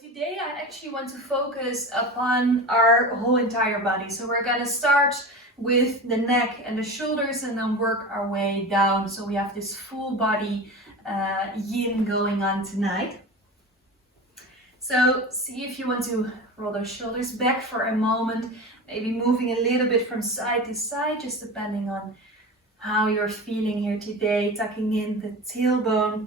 Today I actually want to focus upon our whole entire body. So we're going to start with the neck and the shoulders and then work our way down. So we have this full body yin going on tonight. So see if you want to roll those shoulders back for a moment, maybe moving a little bit from side to side, just depending on how you're feeling here today, tucking in the tailbone.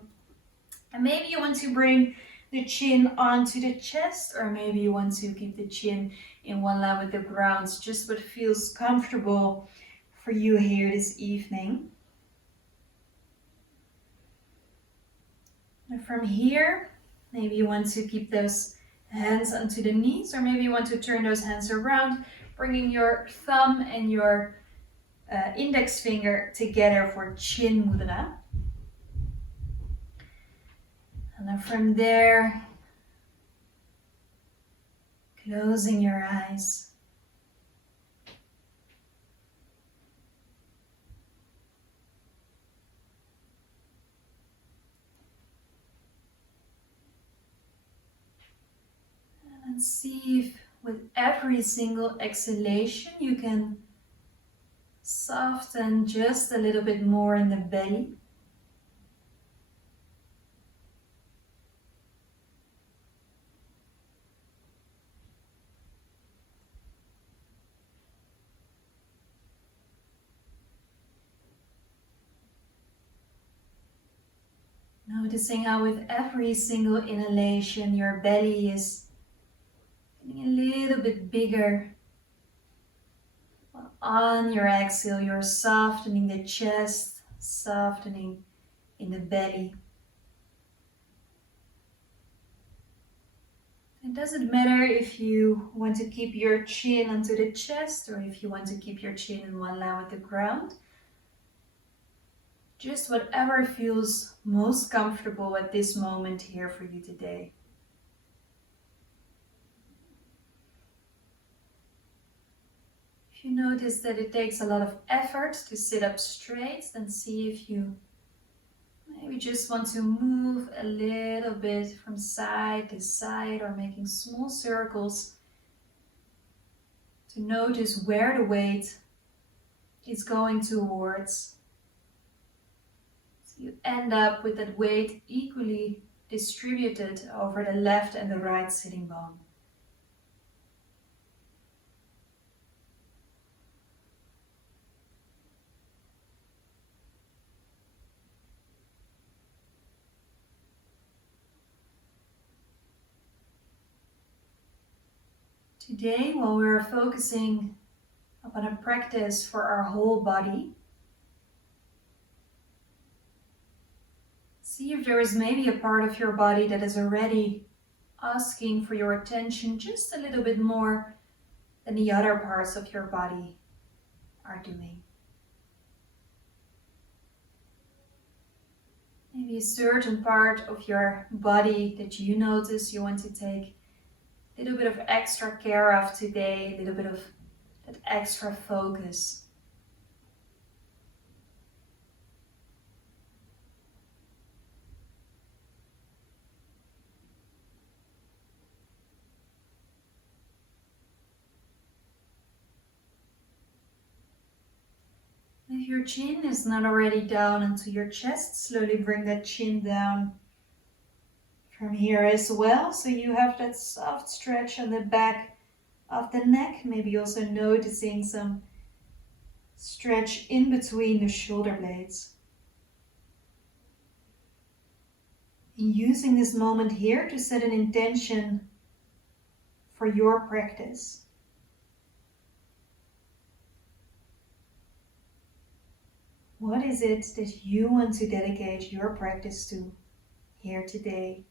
And maybe you want to bring the chin onto the chest, or maybe you want to keep the chin in one line with the ground. Just what feels comfortable for you here this evening. And from here, maybe you want to keep those hands onto the knees, or maybe you want to turn those hands around, bringing your thumb and your index finger together for Chin Mudra. And then from there, closing your eyes. And see if with every single exhalation you can soften just a little bit more in the belly. Noticing how with every single inhalation your belly is getting a little bit bigger. While on your exhale you're softening the chest, softening in the belly. It doesn't matter if you want to keep your chin onto the chest or if you want to keep your chin in one line with the ground. Just whatever feels most comfortable at this moment here for you today. If you notice that it takes a lot of effort to sit up straight, then see if you maybe just want to move a little bit from side to side or making small circles to notice where the weight is going towards. So you end up with that weight equally distributed over the left and the right sitting bone. Today, while we're focusing upon a practice for our whole body, see if there is maybe a part of your body that is already asking for your attention just a little bit more than the other parts of your body are doing. Maybe a certain part of your body that you notice you want to take a little bit of extra care of today, a little bit of that extra focus. If your chin is not already down into your chest, slowly bring that chin down from here as well. So you have that soft stretch on the back of the neck. Maybe also noticing some stretch in between the shoulder blades. And using this moment here to set an intention for your practice. What is it that you want to dedicate your practice to here today?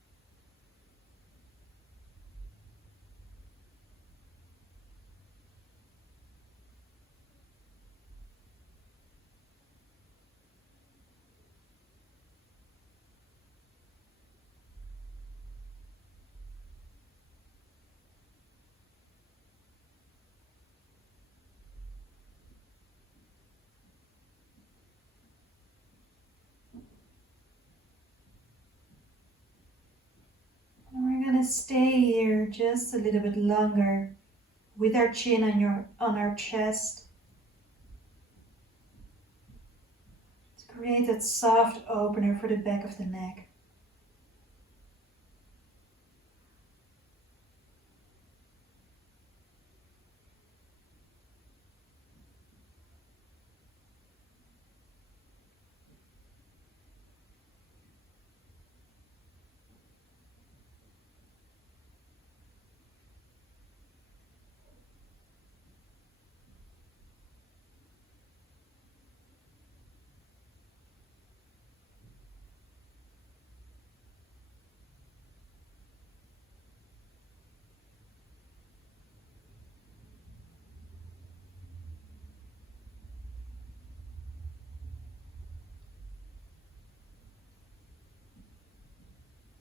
We're going to stay here just a little bit longer with our chin on our chest to create that soft opener for the back of the neck.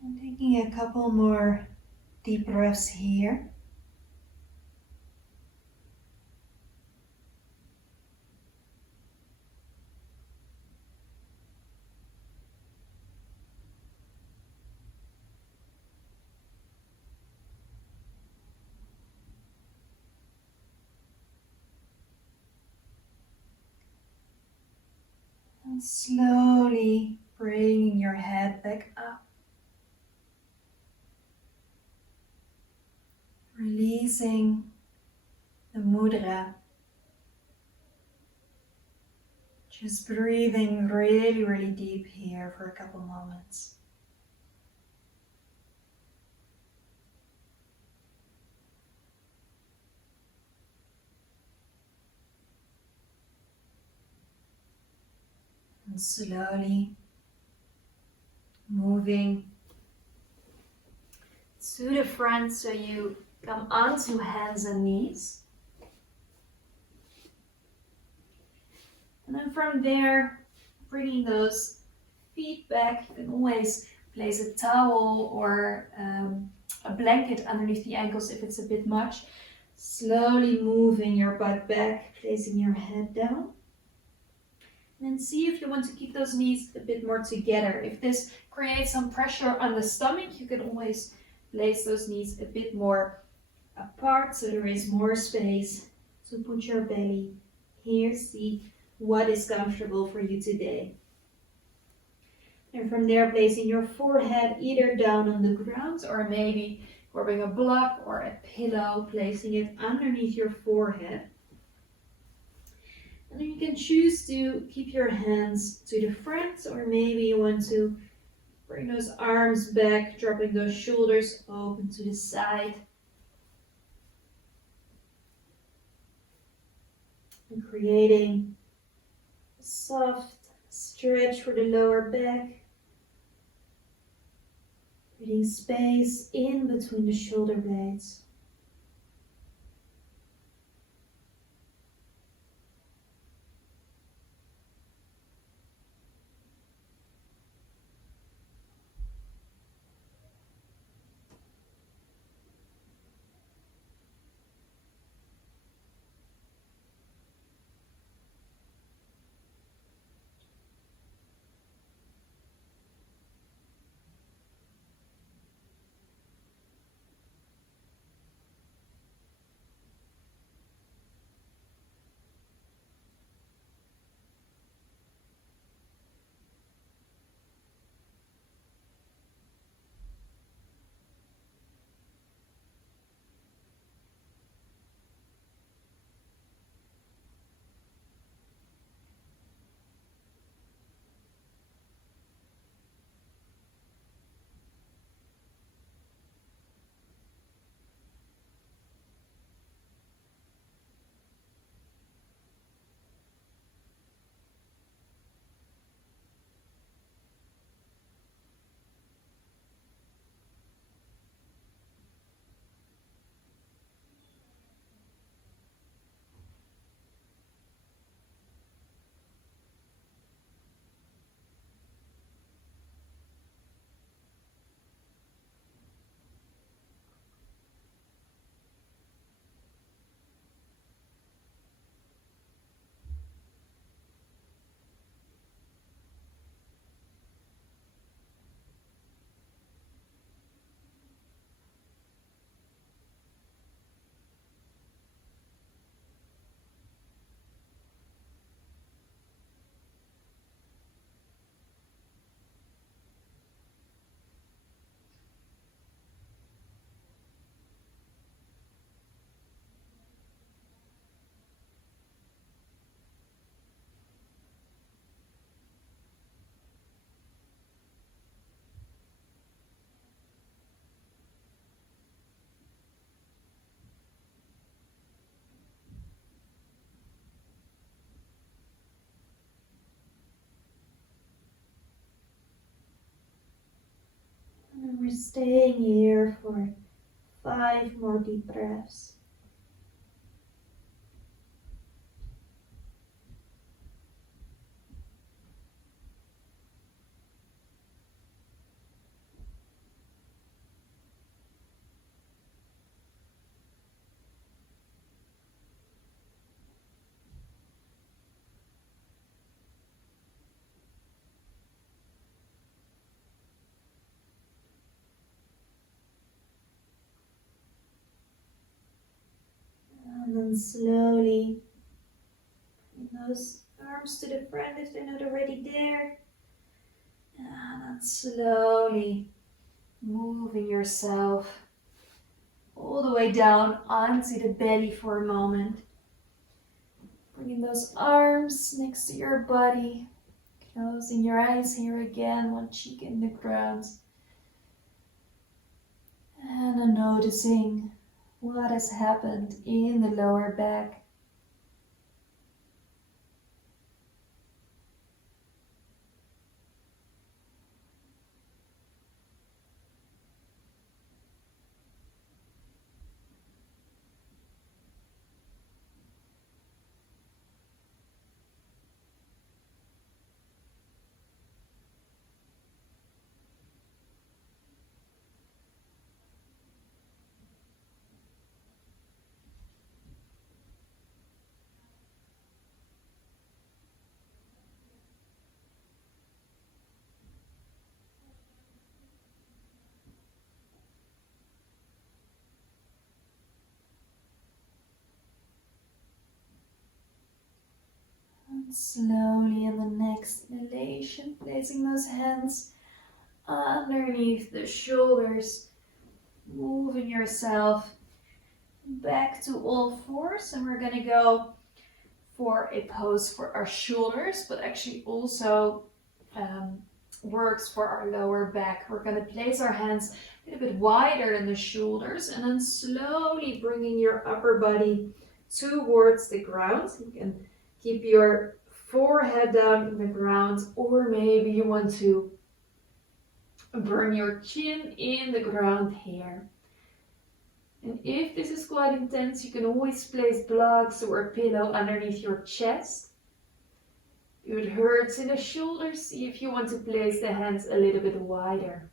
And taking a couple more deep breaths here. And slowly bringing your head back up. Releasing the mudra. Just breathing really, really deep here for a couple moments. And slowly moving to the front so you come onto hands and knees. And then from there, bringing those feet back. You can always place a towel or a blanket underneath the ankles if it's a bit much. Slowly moving your butt back, placing your head down. And then see if you want to keep those knees a bit more together. If this creates some pressure on the stomach, you can always place those knees a bit more apart so there is more space to put your belly here. See what is comfortable for you today. And from there, placing your forehead either down on the ground or maybe grabbing a block or a pillow, placing it underneath your forehead. And then you can choose to keep your hands to the front, or maybe you want to bring those arms back, dropping those shoulders open to the side. And creating a soft stretch for the lower back. Creating space in between the shoulder blades. staying here for 5 more deep breaths. And then slowly bring those arms to the front if they're not already there. And then slowly moving yourself all the way down onto the belly for a moment. Bringing those arms next to your body. Closing your eyes here again, one cheek in the ground. And then noticing what has happened in the lower back. And slowly in the next inhalation, placing those hands underneath the shoulders, moving yourself back to all fours, and we're gonna go for a pose for our shoulders, but actually also works for our lower back. We're gonna place our hands a little bit wider than the shoulders, and then slowly bringing your upper body towards the ground. You can keep your forehead down in the ground, or maybe you want to burn your chin in the ground here. And if this is quite intense, you can always place blocks or a pillow underneath your chest. If it hurts in the shoulders, see if you want to place the hands a little bit wider.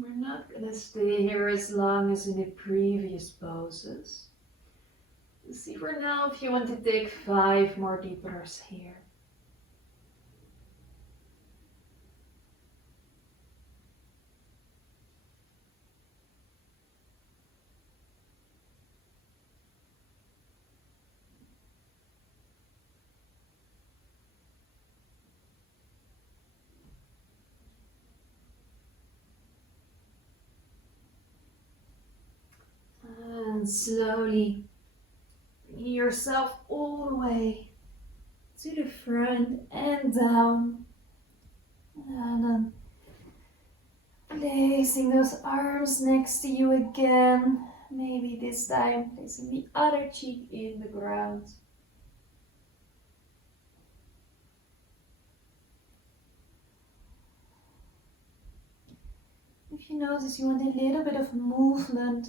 We're not going to stay here as long as in the previous poses. See for now if you want to take 5 more deep breaths here. And slowly bring yourself all the way to the front and down. And then placing those arms next to you again. Maybe this time placing the other cheek in the ground. If you notice you want a little bit of movement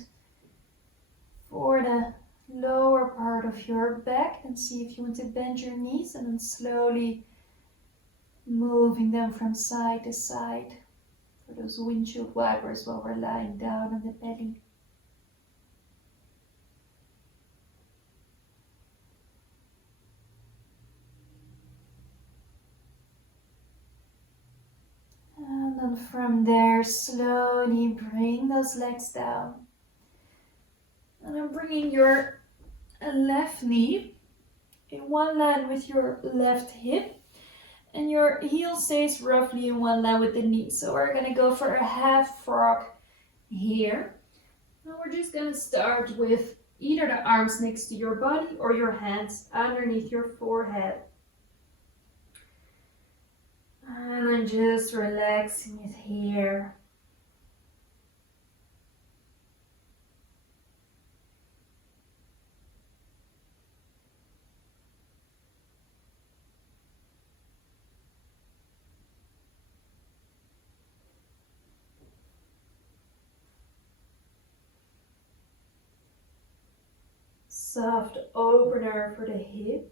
for the lower part of your back, and see if you want to bend your knees and then slowly moving them from side to side for those windshield wipers while we're lying down on the belly. And then from there, slowly bring those legs down. And then bringing your left knee in one line with your left hip. And your heel stays roughly in one line with the knee. So we're going to go for a half frog here. And we're just going to start with either the arms next to your body or your hands underneath your forehead. And then just relaxing it here. Soft opener for the hip.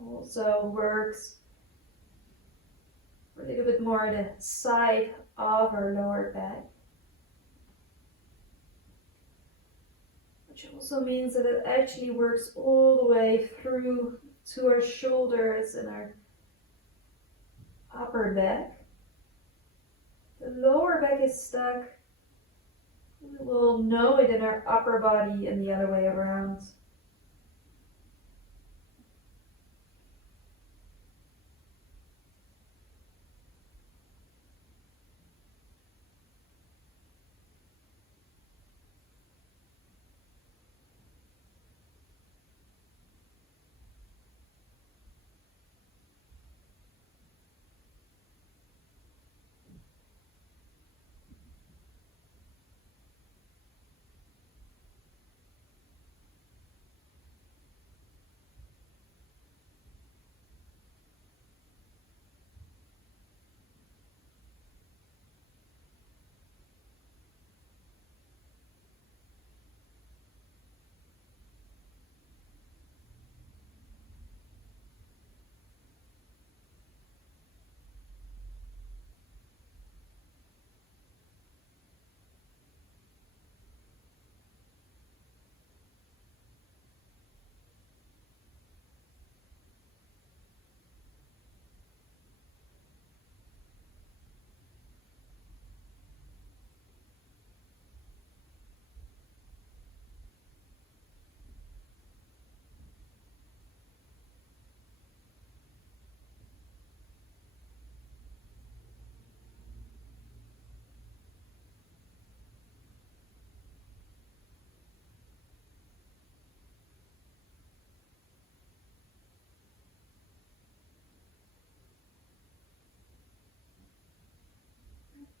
Also works for a little bit more the side of our lower back. Which also means that it actually works all the way through to our shoulders and our upper back. The lower back is stuck. We will know it in our upper body and the other way around.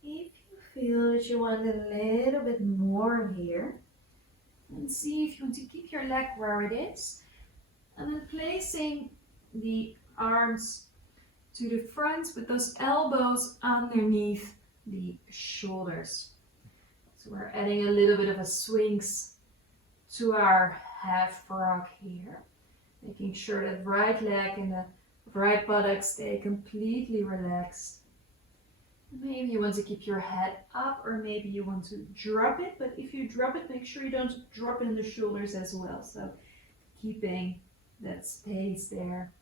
If you feel that you want a little bit more here, and see if you want to keep your leg where it is, and then placing the arms to the front with those elbows underneath the shoulders. So we're adding a little bit of a swings to our half frog here, making sure that right leg and the right buttock stay completely relaxed. Maybe you want to keep your head up, or maybe you want to drop it, but if you drop it, make sure you don't drop it in the shoulders as well. So keeping that space there.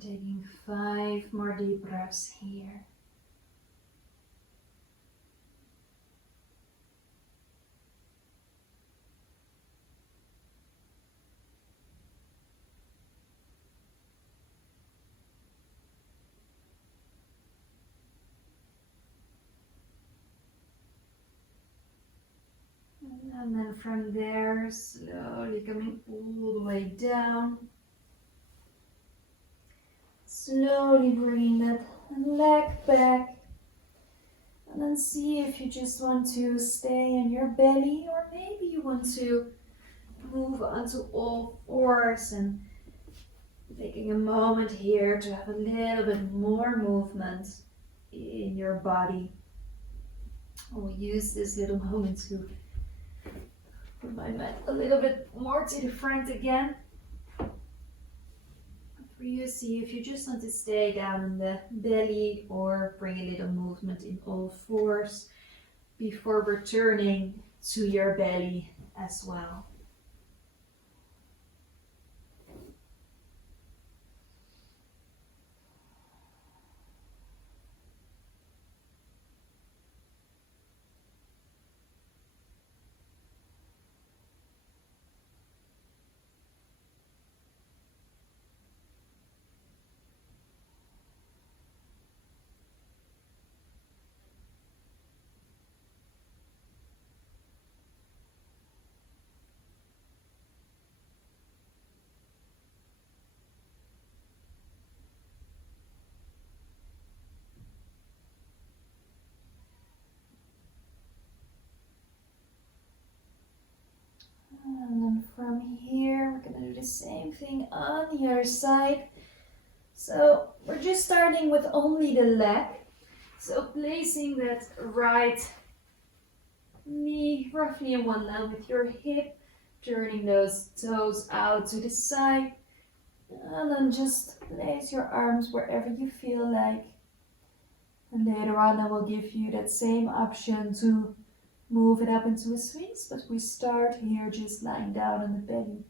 Taking 5 more deep breaths here. And then from there, slowly coming all the way down. Slowly bringing that leg back. And then see if you just want to stay in your belly, or maybe you want to move onto all fours and taking a moment here to have a little bit more movement in your body. We'll use this little moment to put my mat a little bit more to the front again. For you, see if you just want to stay down in the belly or bring a little movement in all fours before returning to your belly as well. And then from here, we're going to do the same thing on the other side. So we're just starting with only the leg. So placing that right knee roughly in one line with your hip, turning those toes out to the side. And then just place your arms wherever you feel like. And later on I will give you that same option to move it up into a Sphinx, but we start here just lying down on the belly.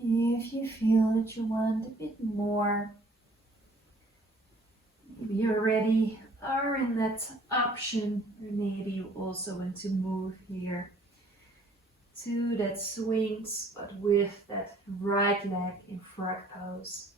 If you feel that you want a bit more, maybe you already are in that option, or maybe you also want to move here to that Sphinx, but with that right leg in frog pose.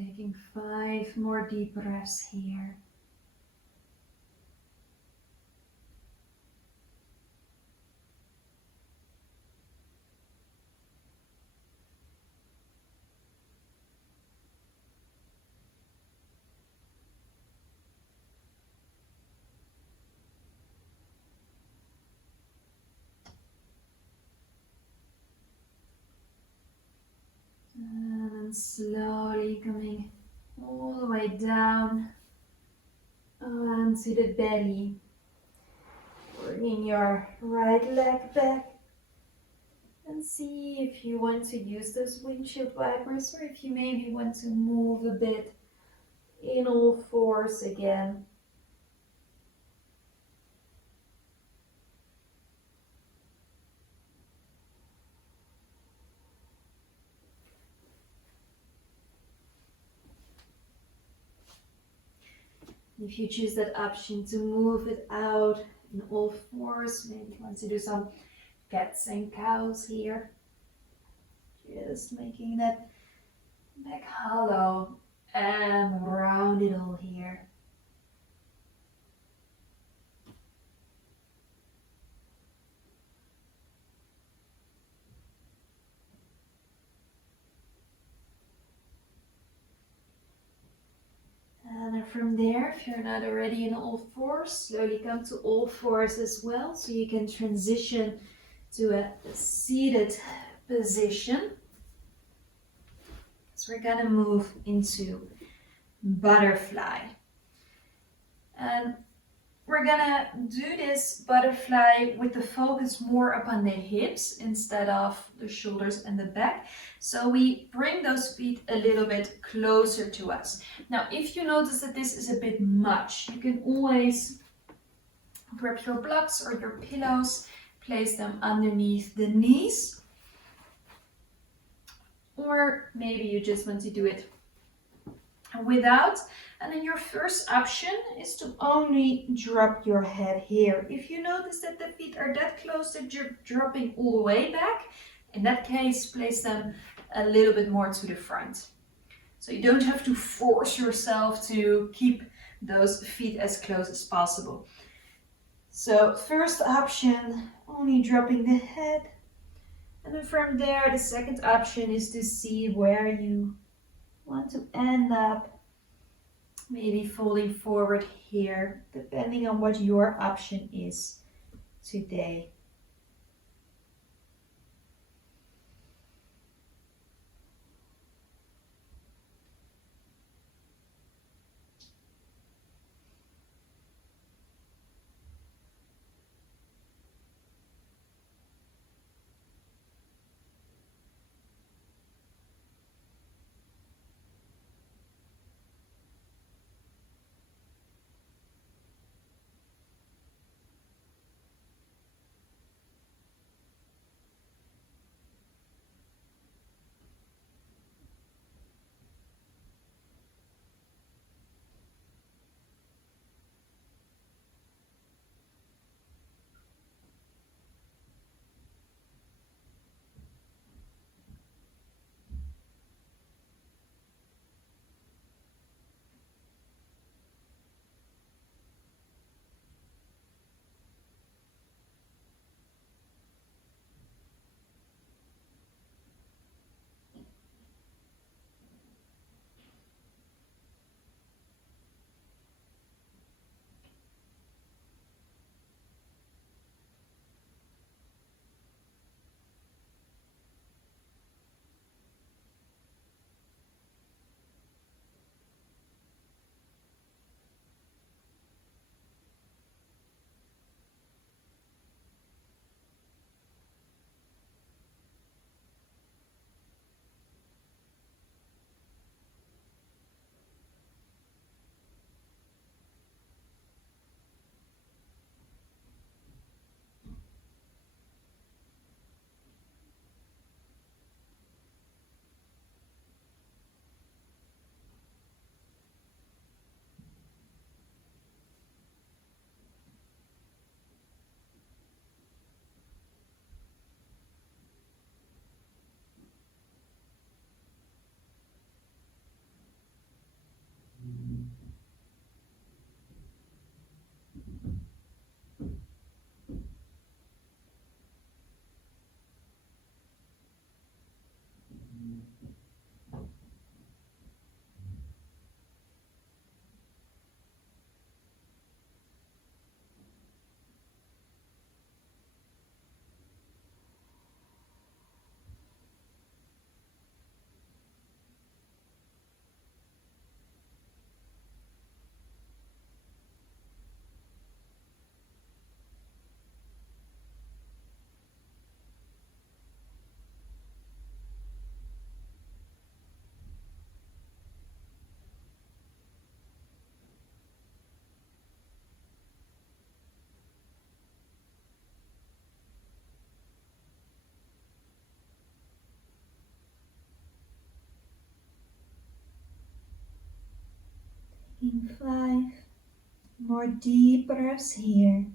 Taking 5 more deep breaths here. And slowly coming all the way down onto the belly. Bringing your right leg back. And see if you want to use those windshield wipers or if you maybe want to move a bit in all fours again. If you choose that option to move it out in all fours, maybe you want to do some cats and cows here. Just making that back hollow and round it all here. And from there, if you're not already in all fours, slowly come to all fours as well, so you can transition to a seated position. So we're gonna move into butterfly. And we're gonna do this butterfly with the focus more upon the hips instead of the shoulders and the back. So we bring those feet a little bit closer to us. Now, if you notice that this is a bit much, you can always grab your blocks or your pillows, place them underneath the knees. Or maybe you just want to do it without. And then your first option is to only drop your head here. If you notice that the feet are that close that you're dropping all the way back, in that case, place them a little bit more to the front. So you don't have to force yourself to keep those feet as close as possible. So first option, only dropping the head. And then from there, the second option is to see where you want to end up. Maybe folding forward here, depending on what your option is today. In 5 more deep breaths here.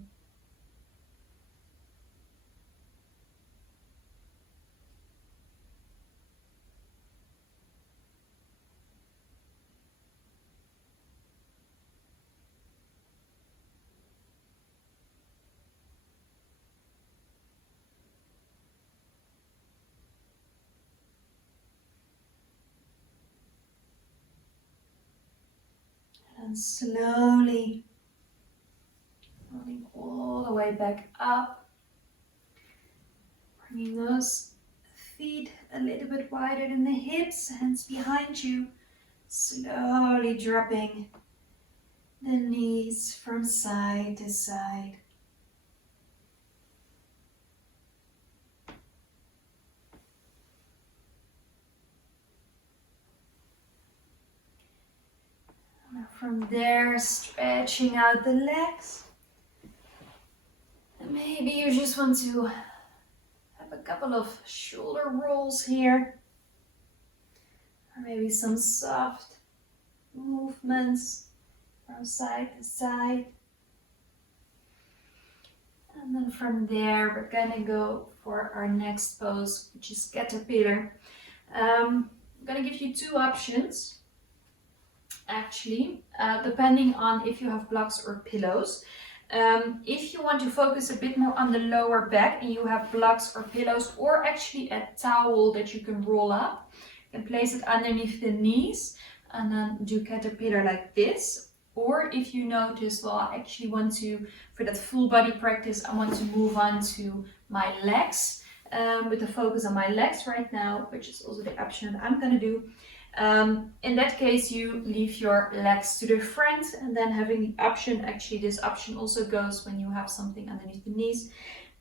And slowly rolling all the way back up. Bringing those feet a little bit wider than the hips, hands behind you. Slowly dropping the knees from side to side. Now from there, stretching out the legs. And maybe you just want to have a couple of shoulder rolls here. Or maybe some soft movements from side to side. And then from there, we're gonna go for our next pose, which is caterpillar. I'm gonna give you two options, actually, depending on if you have blocks or pillows. If you want to focus a bit more on the lower back and you have blocks or pillows, or actually a towel that you can roll up, you can place it underneath the knees and then do caterpillar like this. Or if you notice, well, I actually want to, for that full body practice, I want to move on to my legs, with the focus on my legs right now, which is also the option that I'm gonna do. In that case, you leave your legs to the front and then having the option, actually this option also goes when you have something underneath the knees.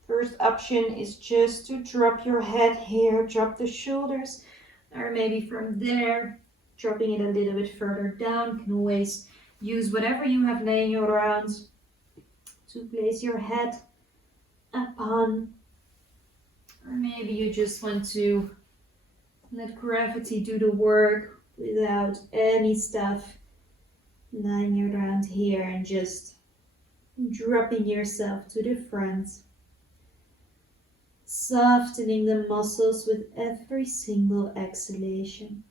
First option is just to drop your head here, drop the shoulders, or maybe from there, dropping it a little bit further down. You can always use whatever you have laying around to place your head upon. Or maybe you just want to let gravity do the work without any stuff lying around here and just dropping yourself to the front. Softening the muscles with every single exhalation.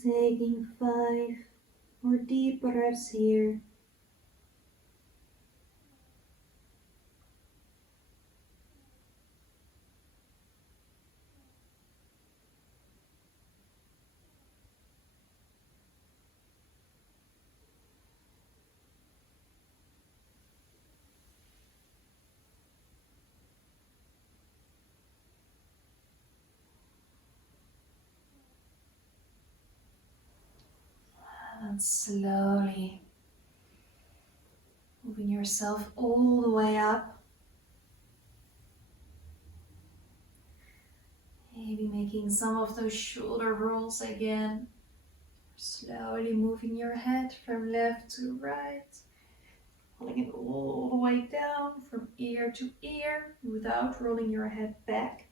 Taking 5 more deep breaths here. And slowly moving yourself all the way up. Maybe making some of those shoulder rolls again. Slowly moving your head from left to right. Pulling it all the way down from ear to ear without rolling your head back.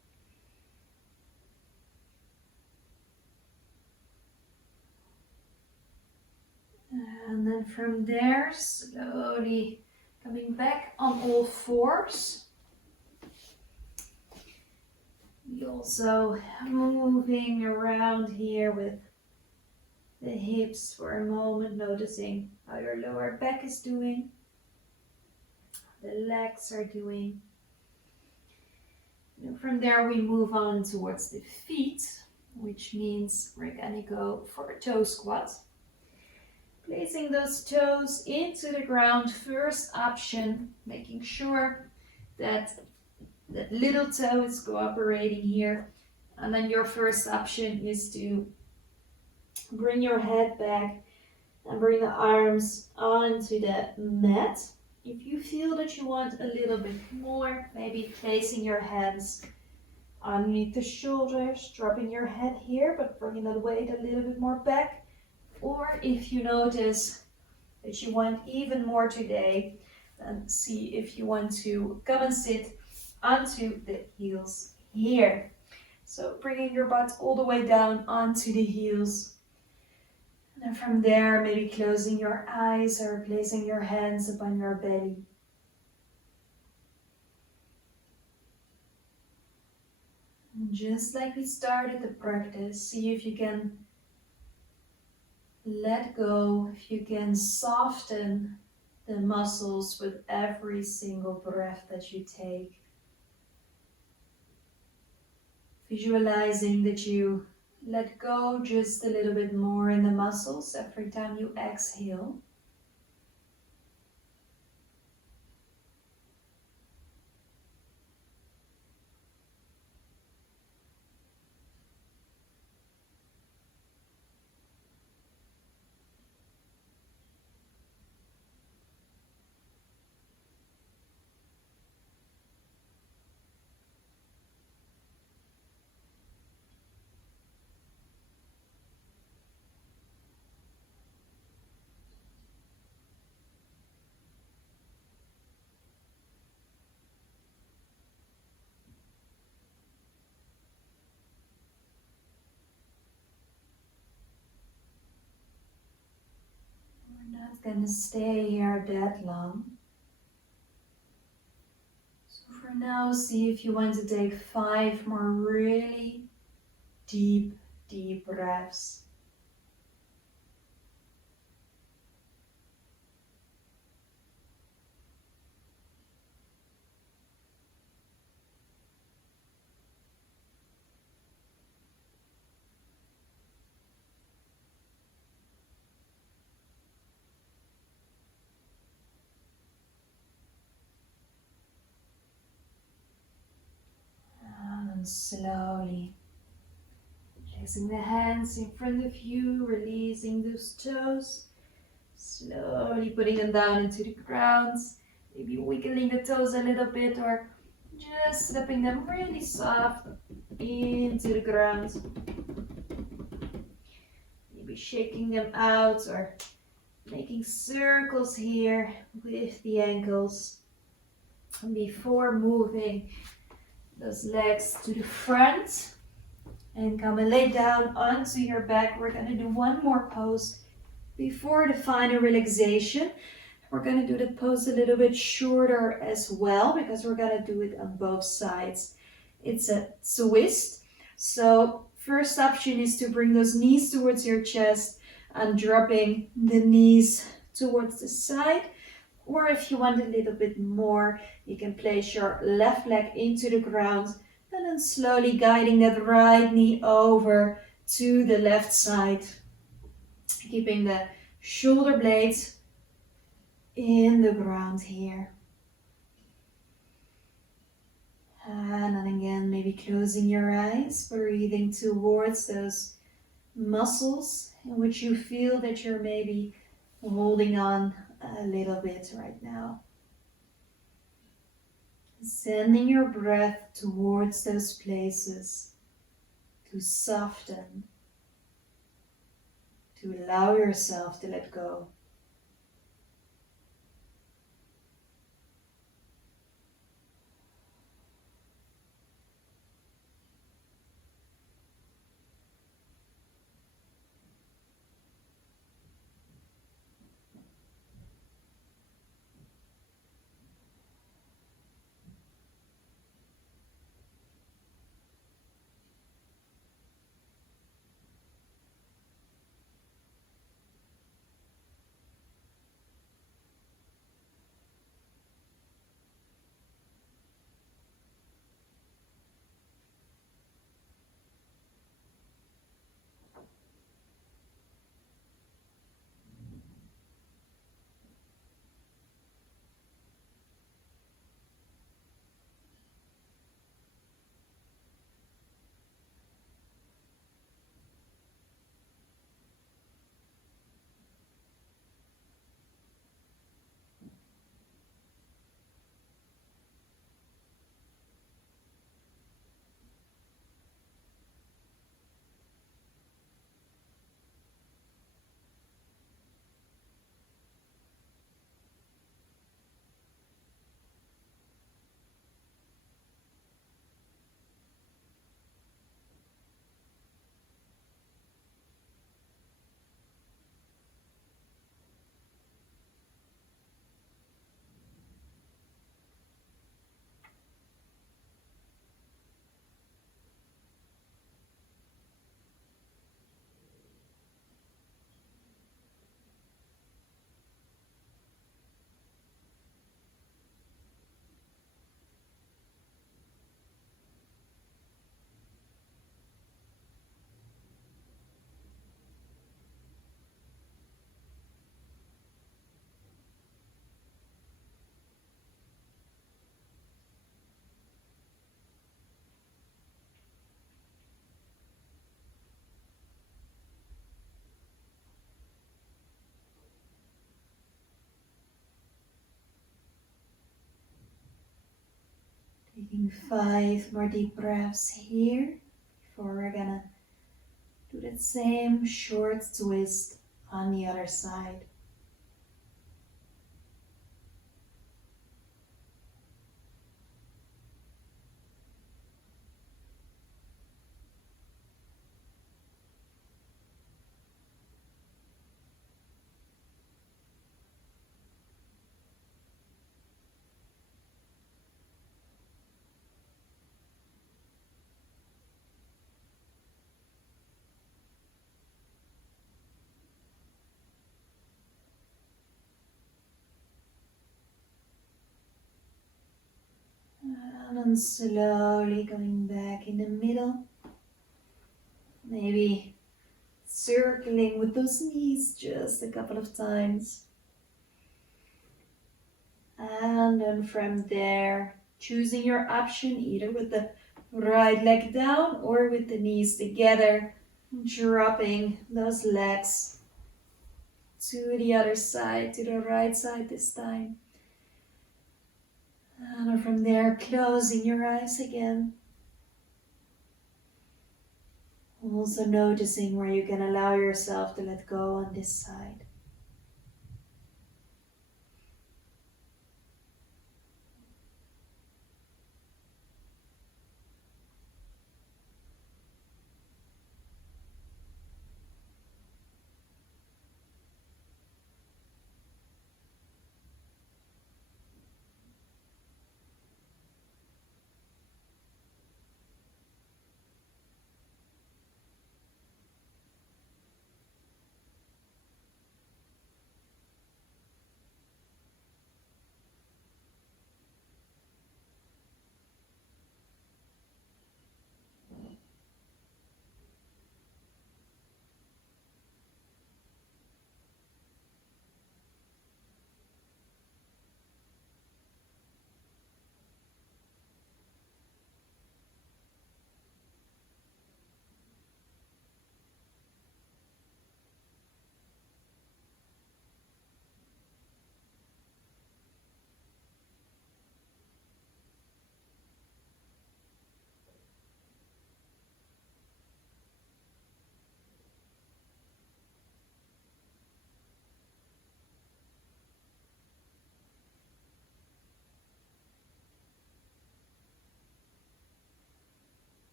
And then from there, slowly coming back on all fours. We also moving around here with the hips for a moment, noticing how your lower back is doing, the legs are doing. And from there we move on towards the feet, which means we're gonna go for a toe squat. Placing those toes into the ground, first option, making sure that that little toe is cooperating here. And then your first option is to bring your head back and bring the arms onto the mat. If you feel that you want a little bit more, maybe placing your hands underneath the shoulders, dropping your head here, but bringing that weight a little bit more back. Or if you notice that you want even more today, then see if you want to come and sit onto the heels here. So bringing your butt all the way down onto the heels. And then from there, maybe closing your eyes or placing your hands upon your belly. And just like we started the practice, see if you can let go, if you can soften the muscles with every single breath that you take. Visualizing that you let go just a little bit more in the muscles every time you exhale. We're not gonna stay here that long. So for now, see if you want to take 5 more really deep, deep breaths. And slowly placing the hands in front of you, releasing those toes. Slowly putting them down into the ground. Maybe wiggling the toes a little bit or just slipping them really soft into the ground. Maybe shaking them out or making circles here with the ankles. And before moving those legs to the front and come and lay down onto your back, we're going to do one more pose before the final relaxation. We're going to do the pose a little bit shorter as well because we're going to do it on both sides. It's a twist. So First option is to bring those knees towards your chest and dropping the knees towards the side. Or if you want a little bit more, you can place your left leg into the ground and then slowly guiding that right knee over to the left side. Keeping the shoulder blades in the ground here. And then again, maybe closing your eyes, breathing towards those muscles in which you feel that you're maybe holding on a little bit right now. Sending your breath towards those places to soften, to allow yourself to let go. Taking 5 more deep breaths here before we're gonna do that same short twist on the other side. And then slowly going back in the middle. Maybe circling with those knees just a couple of times. And then from there, choosing your option either with the right leg down or with the knees together, dropping those legs to the other side, to the right side this time. And then from there, closing your eyes again. Also noticing where you can allow yourself to let go on this side.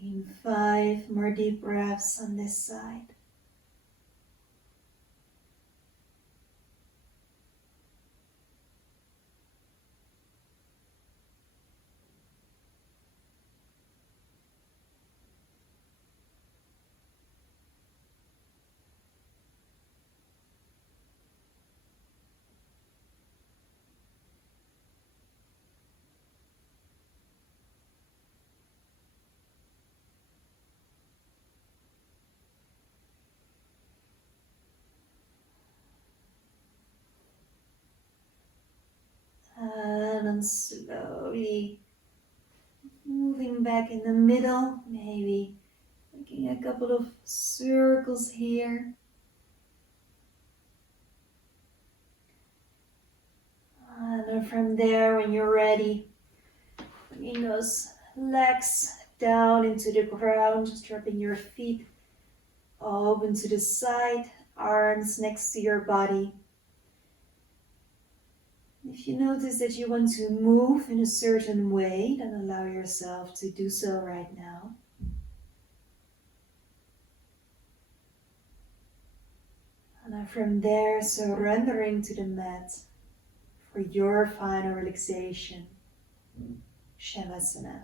Taking 5 more deep breaths on this side. And then slowly moving back in the middle, maybe making a couple of circles here. And then from there, when you're ready, bringing those legs down into the ground, just dropping your feet open to the side, arms next to your body. If you notice that you want to move in a certain way, then allow yourself to do so right now. And then from there, surrendering to the mat for your final relaxation, Shavasana.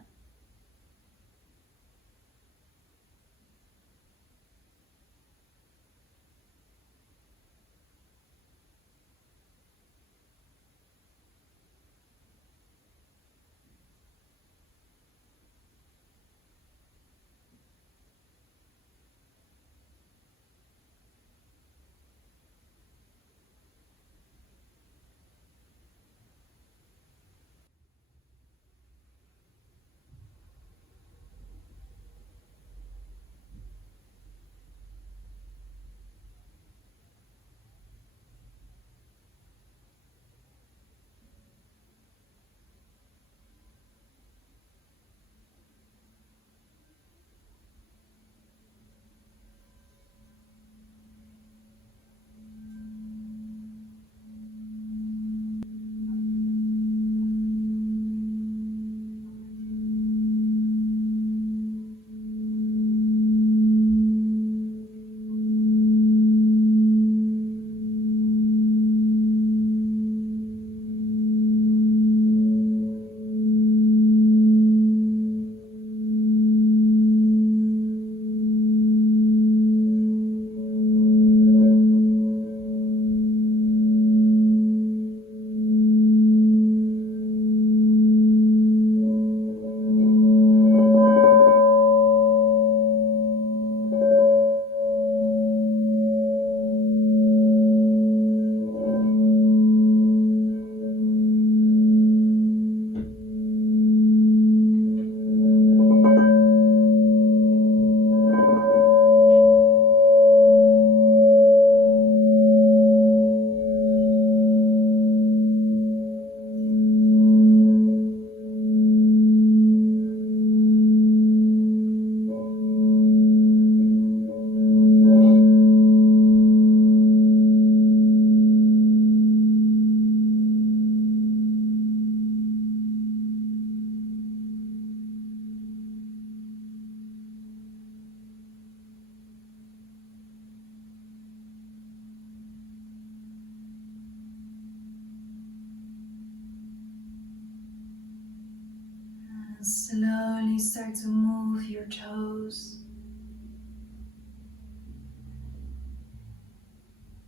Slowly start to move your toes.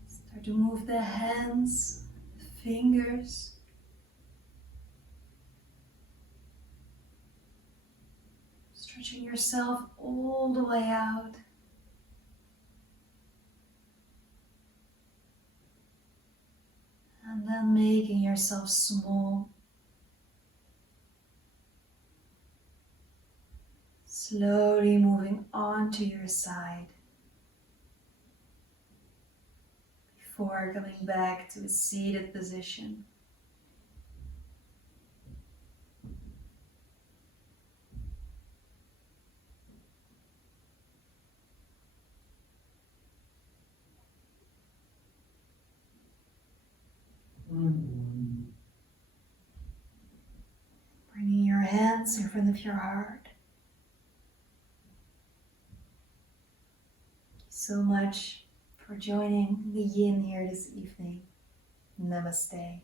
Start to move the hands, the fingers. Stretching yourself all the way out. And then making yourself small. Slowly moving onto your side before coming back to a seated position. Bringing your hands in front of your heart. so much for joining the Yin here this evening. Namaste.